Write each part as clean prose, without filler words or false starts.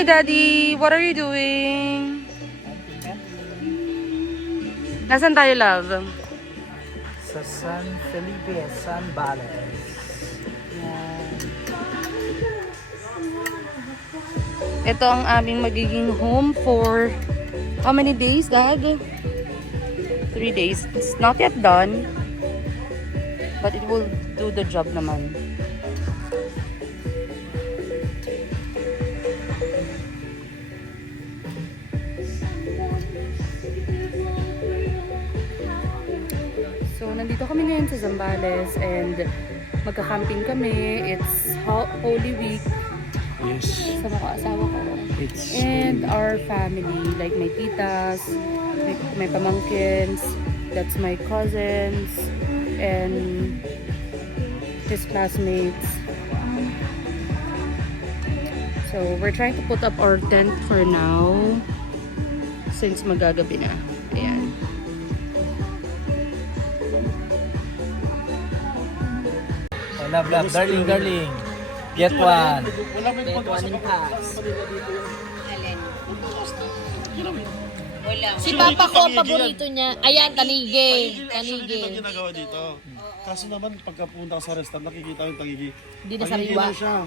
Hi, Daddy. What are you doing? Nasaan tayo, love? Sa San Felipe, Zambales. Ito ang aming magiging home for how many days, Dad? 3 days. It's not yet done, but it will do the job naman. So, nandito kami ngayon sa Zambales and magka-camping kami. It's Holy Week. Yes. Sa mga asawa ko. It's And our family, like my titas, my pamangkins, that's my cousins, and his classmates. So, we're trying to put up our tent for now, since magagabi na. Ayan. Oh, love, darling, darling. Get one. Get one in packs. Si Papa ko, paborito niya. Ayan, tanigi. Actually, dito Tanigi. ginagawa dito. Kaso naman, pagkapunta ka sa restaurant, nakikita ko yung tagigi. Hindi na Tagigi sariwa. lang siya.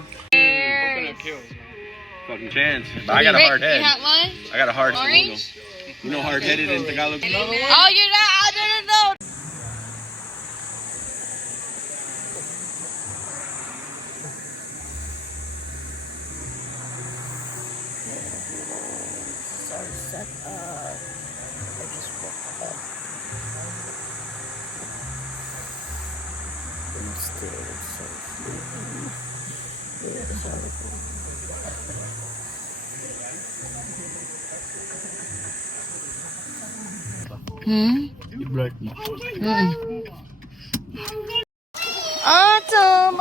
Fucking chance. But I got a hard head. You have one? I got a hard Orange? You know hard-headed in Tagalog? Oh, you're not. No. Autumn!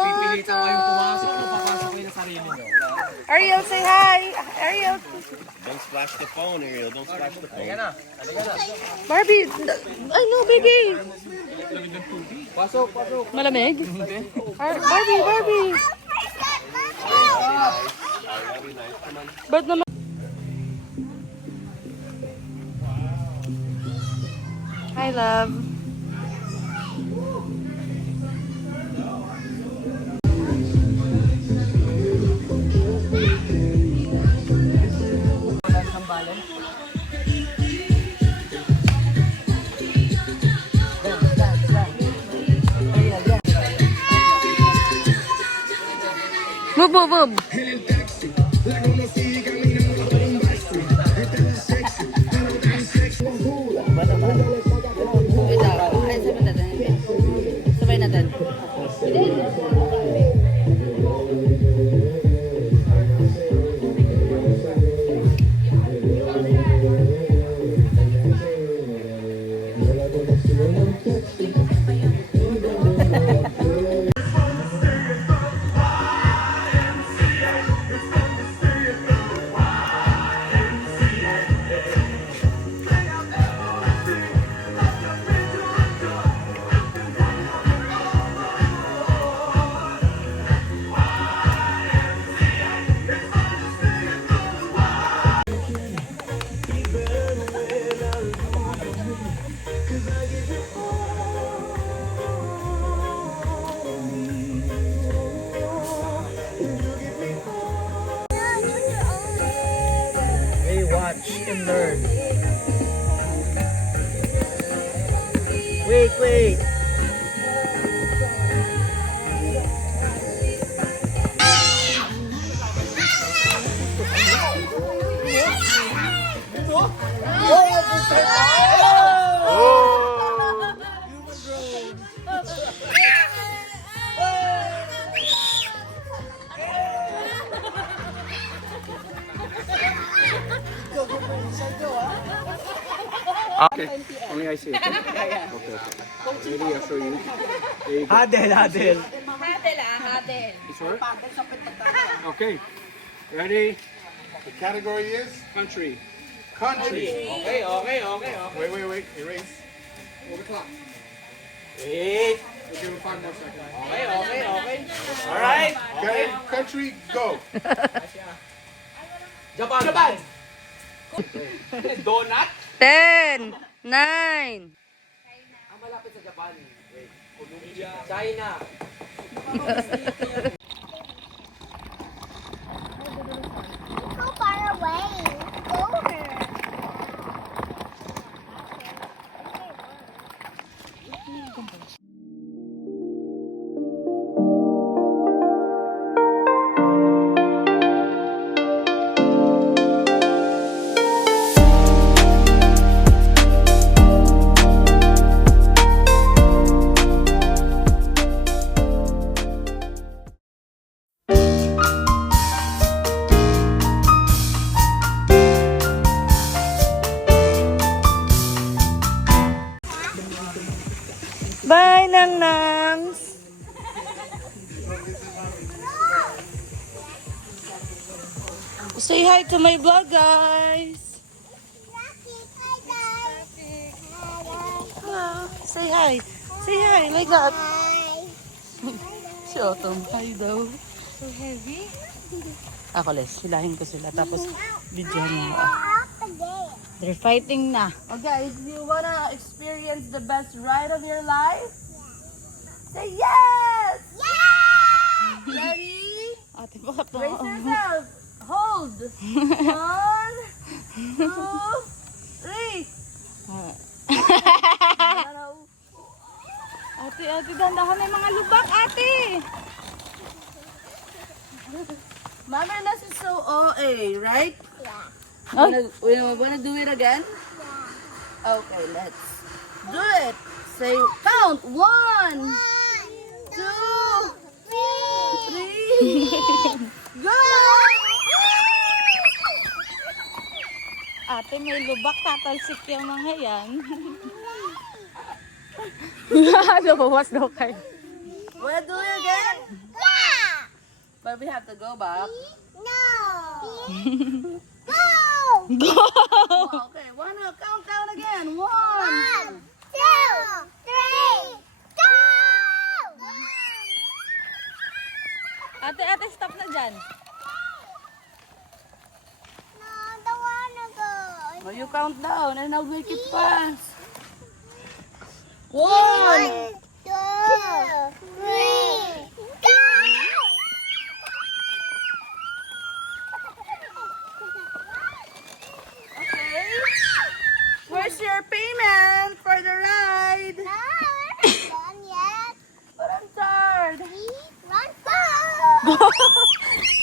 Ariel, say hi! Ariel! Don't splash the phone, Ariel. Don't splash the phone. Barbie! Ay, no, baby! Malamig? Barbie! Ba't naman? Hi, love. Move. Sabay natin. Hey, watch and learn. Wait. Okay. Only I see it. Okay. Ready, I'll show you. There you go. Hadel. Hadel. This work? Okay. Ready? The category is Country. country. Okay. Wait. Erase. Wait. We'll give him 5 more seconds. Okay. Alright. Okay, country, go. Japan! Donut? 10, 9. Ang malapit sa Japan. China. So far away. Go her. Bye, Nang Nangs! Say hi to my vlog, guys! Hello. Say hi. Say hi, like that. Si Autumn, hi daw. So heavy? Ako, Les. Hilahin ko sila. Tapos, videohan mo. They're fighting na. Oh, guys, do you wanna experience the best ride of your life? Say yes! Yeah! Ready? Ate, bakit na? Brace yourself. Hold. 1, 2, 3. Ate, dandahan may mga lubak, ate! Mama, this is so OA, right? Yeah. Wanna do it again? Okay, let's do it. Say, count. 1, 2, 3. Go! Ate, may lubak, tatalsik yung mga yan. Lumawas daw kayo. Wanna do it again? Yeah! But we have to go back. No! Go! Okay, wanna count down again. 1. 1, 2, 3, go! Ate, stop na dyan. No, don't wanna go. Oh, you count down and I'll make it fast. 1. 1, 2, 3, go! Okay. Where's your payment for the ride? No, we're not done yet. But I'm tired. Run fast!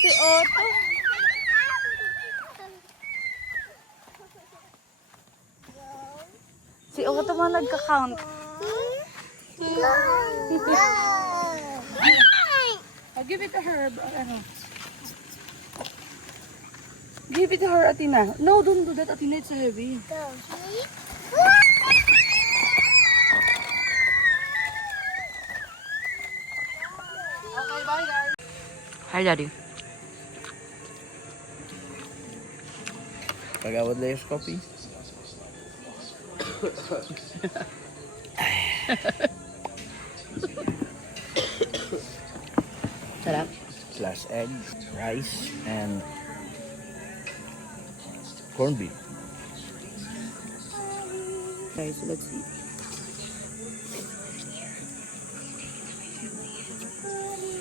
Si Otto. Si Otto man nagka-count. I'll give it to her. Ano? Give it to her, Atina. No, don't do that, Atina. It's heavy. Okay, bye, guys. Hi, Daddy. Pagawad layers coffee. Sarap. Plus egg, rice, and corned beef. Okay, so let's see.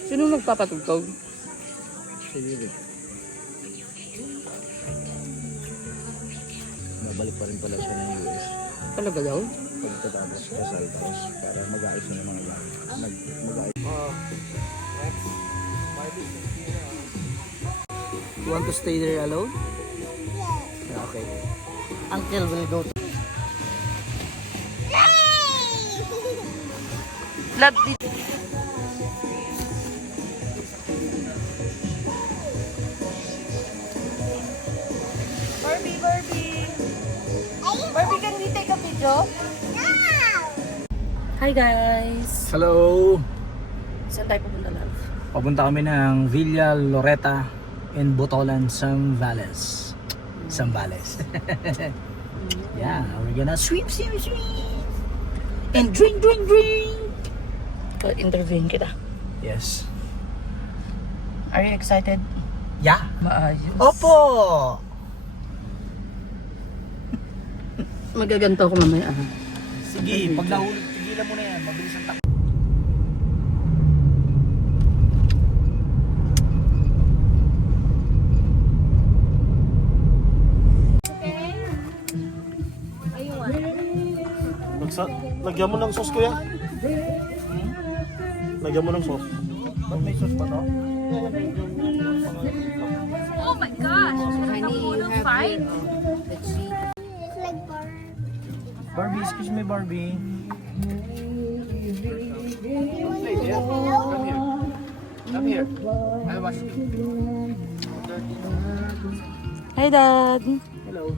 Sino magpapatugtog? Sige. Babalik pa rin pala siya ng US Talaga daw? pagkatapos sa Cyprus para mag-aayos na yung mga gamit. Mag-aayos. You want to stay there alone? Yes. Okay. Uncle will go to... Love this. Barbie, can we take a video? Hi guys! Hello! Saan tayo pupunta, love? Papunta kami ng Villa Loretta in Botolan, Zambales. Yeah, we're gonna swim. And drink. Interviewin kita. Yes. Are you excited? Yeah. Maayos. Opo! Magaganto ako mamaya. Sige, pag nahulog, tigilan mo na yan. Mabilis ang takbo. Lagyan mo ng sauce, kuya. Lagyan mo ng sauce. Ba't may sauce pa to? Oh my gosh! Nakapulong fight? It's like bar. Barbie, excuse me, Barbie. Come here. I wash you. Hi, Dad. Hello.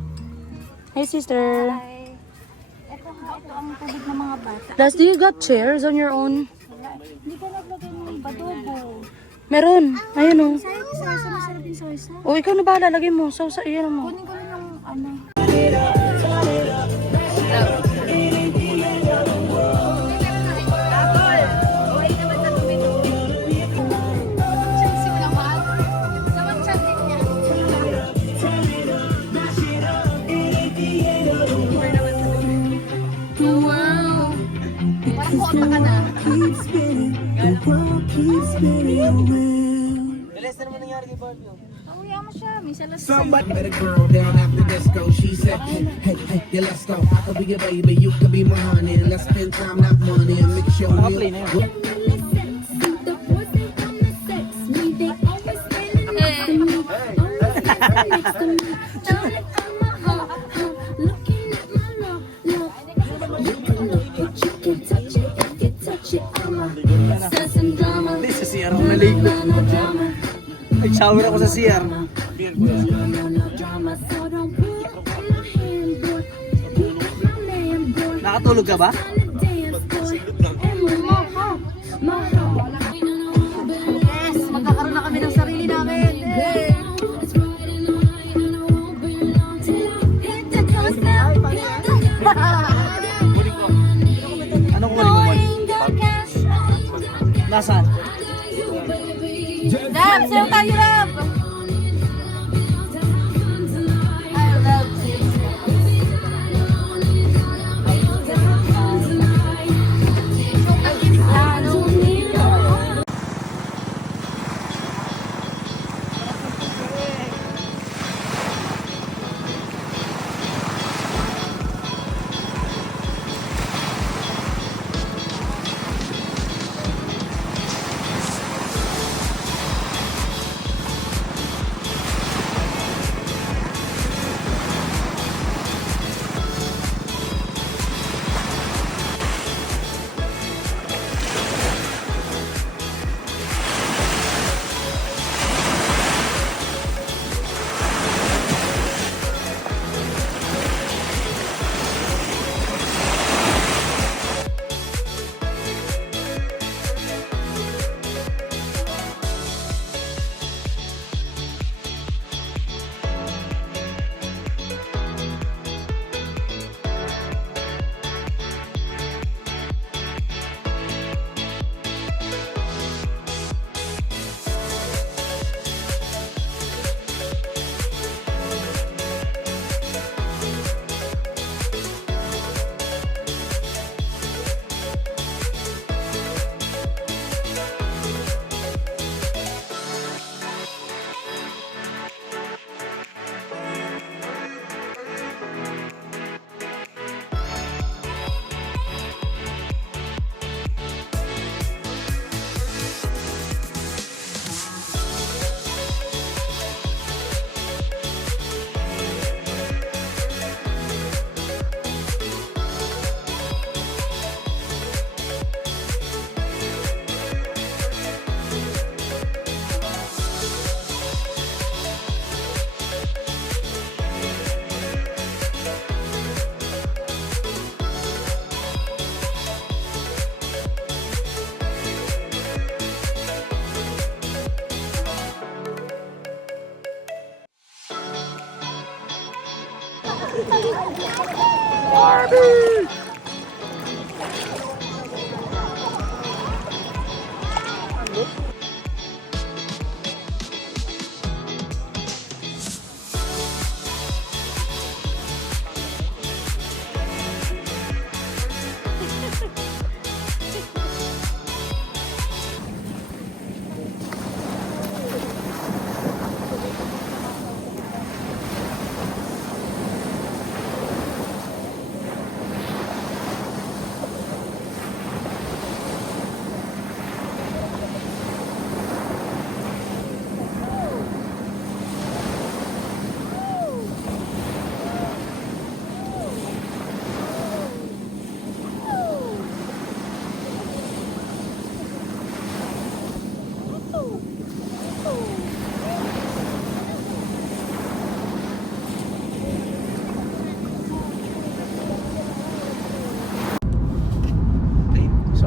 Hi, sister. Ito ang tubig ng mga bata. Das, do you got chairs on your own? Hindi ka naglagay ng badobo. Meron. Ayun o. Sarsa, masarap yung sarsa. O, ikaw na bahala. Lagay mo. So, sa iyan mo. Kunin ko lang yung ano. Bilis na naman nangyari kay Barbie. Kauya mo siya. May salas. Somebody met a girl down after disco. She said, hey, hey, hey, yeah, let's go. I could be your baby, you could be my honey. Let's spend time, not money, and mix your Naka-play na meal. yun. Hindi, sa CR ako naligo. Nag-shower ako sa CR. Nakatulog ka ba? Yes! Magkakaroon na kami ng sarili namin. Hey! Anong kunin mo, Mon? Nasaan? Dab! Sayo tayo, Dab! I love you.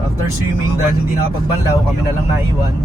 After swimming, dahil hindi nakapagbanlaw, kami na lang naiwan.